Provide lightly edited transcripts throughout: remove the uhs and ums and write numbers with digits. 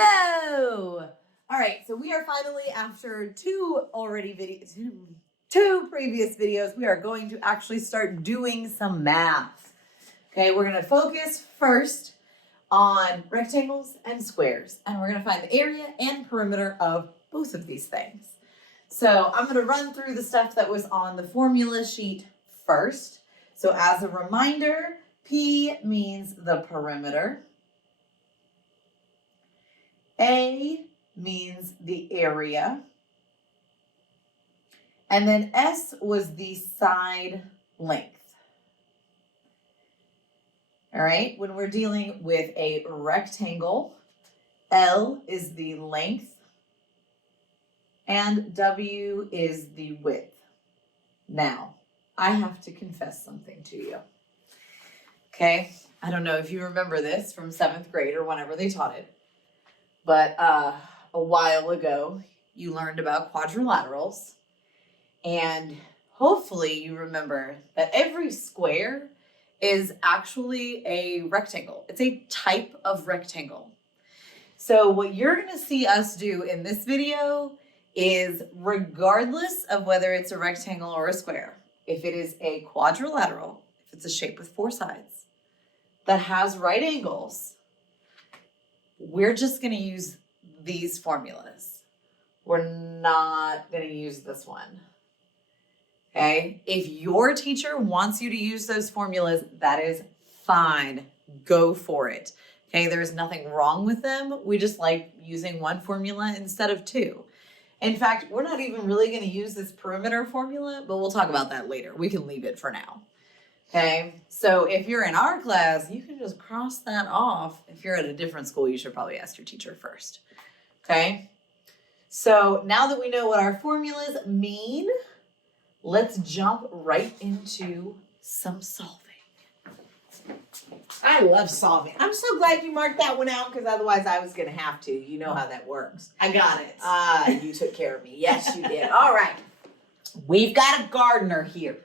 Hello! All right, so we are finally, after two previous videos, we are going to actually start doing some math. Okay, we're gonna focus first on rectangles and squares, and we're gonna find the area and perimeter of both of these things. So I'm gonna run through the stuff that was on the formula sheet first. So as a reminder, P means the perimeter. A means the area. And then S was the side length. All right, when we're dealing with a rectangle, L is the length and W is the width. Now, I have to confess something to you. Okay, I don't know if you remember this from 7th grade or whenever they taught it, but a while ago, you learned about quadrilaterals, and hopefully you remember that every square is actually a rectangle. It's a type of rectangle. So what you're gonna see us do in this video is, regardless of whether it's a rectangle or a square, if it is a quadrilateral, if it's a shape with 4 sides that has right angles, we're just going to use these formulas. We're not going to use this one. Okay? If your teacher wants you to use those formulas, that is fine. Go for it. Okay? There's nothing wrong with them. We just like using one formula instead of 2. In fact, we're not even really going to use this perimeter formula, but we'll talk about that later. We can leave it for now. Okay, so if you're in our class, you can just cross that off. If you're at a different school, you should probably ask your teacher first. Okay, so now that we know what our formulas mean, let's jump right into some solving. I love solving. I'm so glad you marked that one out, because otherwise I was going to have to. You know how that works. I got it. You took care of me. Yes, you did. All right. We've got a gardener here.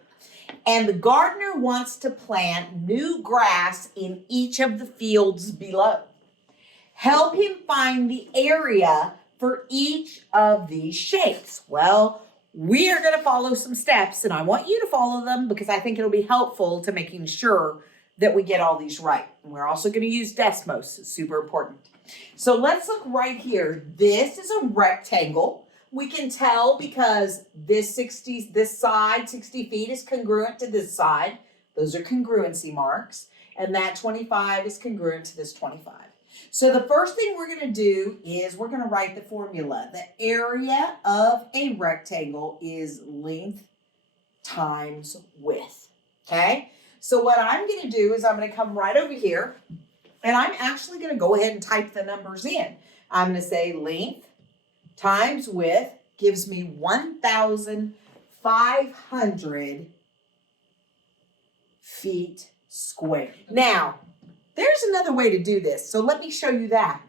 And the gardener wants to plant new grass in each of the fields below. Help him find the area for each of these shapes. Well, we are going to follow some steps, and I want you to follow them because I think it'll be helpful to making sure that we get all these right. And we're also going to use Desmos. It's super important. So let's look right here. This is a rectangle. We can tell because this side, 60 feet, is congruent to this side. Those are congruency marks. And that 25 is congruent to this 25. So the first thing we're going to do is we're going to write the formula. The area of a rectangle is length times width. Okay? So what I'm going to do is I'm going to come right over here, and I'm actually going to go ahead and type the numbers in. I'm going to say length times width gives me 1,500 feet squared. Now, there's another way to do this, so let me show you that.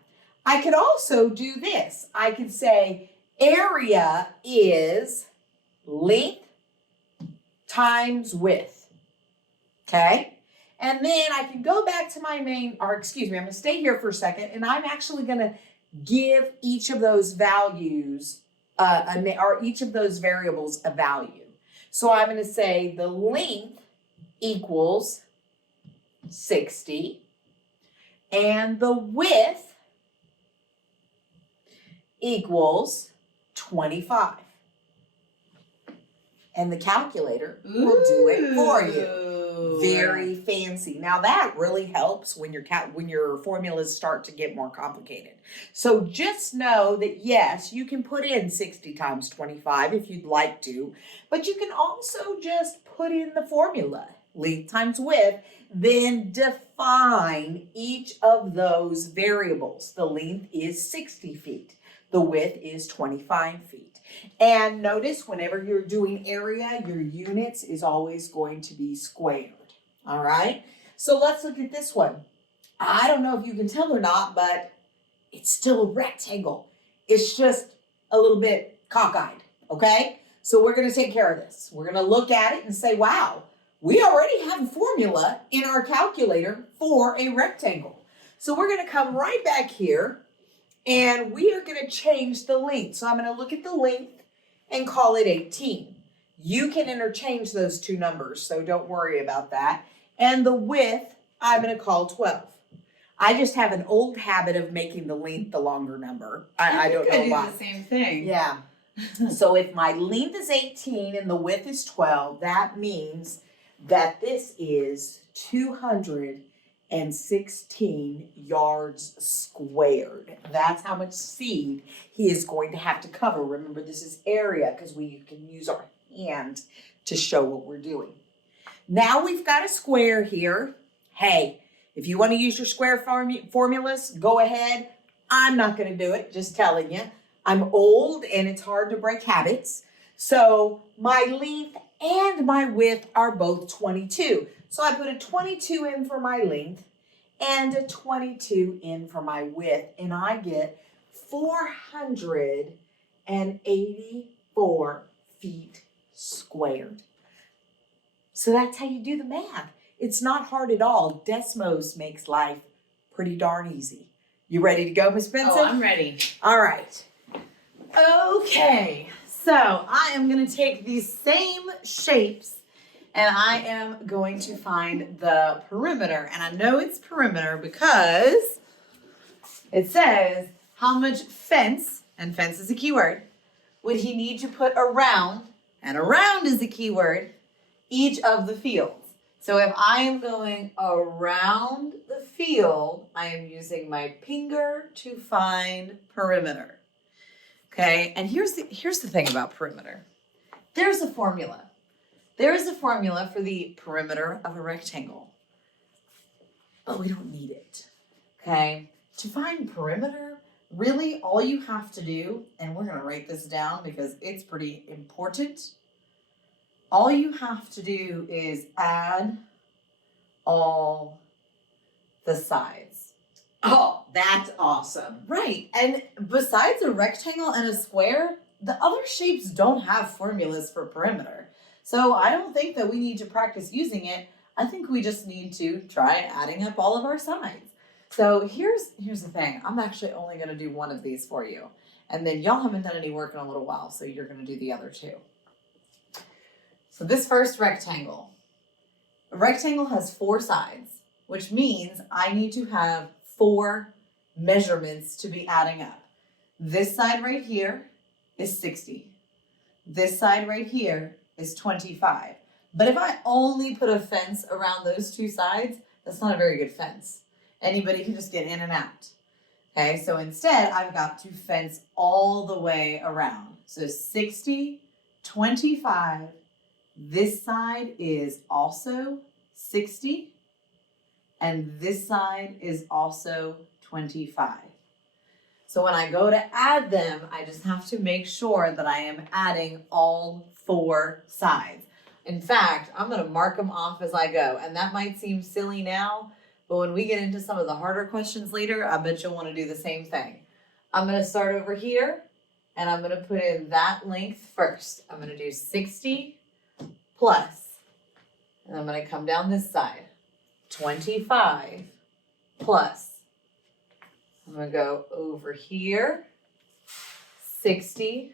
I could also do this. I could say area is length times width, okay? And then I can go back to my I'm going to stay here for a second, and I'm actually going to give each of those values, or each of those variables a value. So I'm going to say the length equals 60, and the width equals 25. And the calculator will do it for you. Very fancy. Now that really helps when your formulas start to get more complicated. So just know that yes, you can put in 60 times 25 if you'd like to, but you can also just put in the formula, length times width, then define each of those variables. The length is 60 feet. The width is 25 feet. And notice whenever you're doing area, your units is always going to be squared. All right? So let's look at this one. I don't know if you can tell or not, but it's still a rectangle. It's just a little bit cockeyed, okay? So we're going to take care of this. We're going to look at it and say, wow, we already have a formula in our calculator for a rectangle. So we're going to come right back here And we are going to change the length. So I'm going to look at the length and call it 18. You can interchange those two numbers, so don't worry about that. And the width, I'm going to call 12. I just have an old habit of making the length the longer number. I don't know why. I do the same thing. Yeah. So if my length is 18 and the width is 12, that means that this is 216 yards squared. That's how much seed he is going to have to cover. Remember, this is area because we can use our hand to show what we're doing. Now we've got a square here. Hey, if you want to use your square formulas, go ahead. I'm not going to do it, just telling you. I'm old and it's hard to break habits. So my length and my width are both 22. So I put a 22 in for my length and a 22 in for my width. And I get 484 feet squared. So that's how you do the math. It's not hard at all. Desmos makes life pretty darn easy. You ready to go, Miss Benson? Oh, I'm ready. All right. Okay, so I am going to take these same shapes and I am going to find the perimeter. And I know it's perimeter because it says how much fence, and fence is a keyword, would he need to put around, and around is a keyword, each of the fields. So if I am going around the field, I am using my finger to find perimeter. Okay, and here's the thing about perimeter. There's a formula. There is a formula for the perimeter of a rectangle, but we don't need it. Okay, to find perimeter, really all you have to do, and we're going to write this down because it's pretty important. All you have to do is add all the sides. Oh, that's awesome. Right, and besides a rectangle and a square, the other shapes don't have formulas for perimeter. So I don't think that we need to practice using it. I think we just need to try adding up all of our sides. So here's the thing. I'm actually only going to do one of these for you. And then y'all haven't done any work in a little while, so you're going to do the other two. So this first rectangle. A rectangle has 4 sides, which means I need to have 4 measurements to be adding up. This side right here is 60. This side right here is 25. But if I only put a fence around those 2 sides, that's not a very good fence. Anybody can just get in and out. Okay, so instead I've got to fence all the way around. So 60, 25, this side is also 60. And this side is also 25. So when I go to add them, I just have to make sure that I am adding all 4 sides. In fact, I'm going to mark them off as I go. And that might seem silly now, but when we get into some of the harder questions later, I bet you'll want to do the same thing. I'm going to start over here, and I'm going to put in that length first. I'm going to do 60 plus, and I'm going to come down this side. 25 plus, I'm going to go over here, 60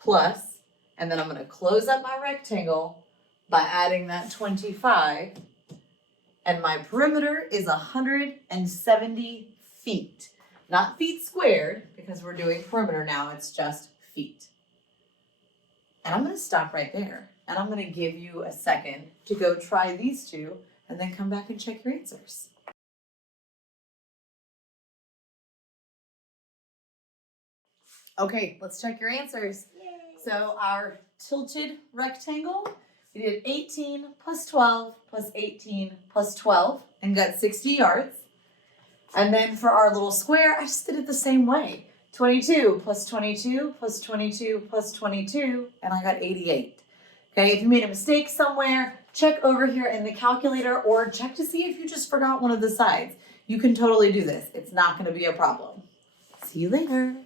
plus, and then I'm going to close up my rectangle by adding that 25, and my perimeter is 170 feet. Not feet squared, because we're doing perimeter now, it's just feet. And I'm going to stop right there, and I'm going to give you a second to go try these two, and then come back and check your answers. Okay, let's check your answers. Yay. So our tilted rectangle, we did 18 plus 12 plus 18 plus 12 and got 60 yards. And then for our little square, I just did it the same way. 22 plus 22 plus 22 plus 22, and I got 88. Okay, if you made a mistake somewhere, check over here in the calculator or check to see if you just forgot one of the sides. You can totally do this. It's not going to be a problem. See you later.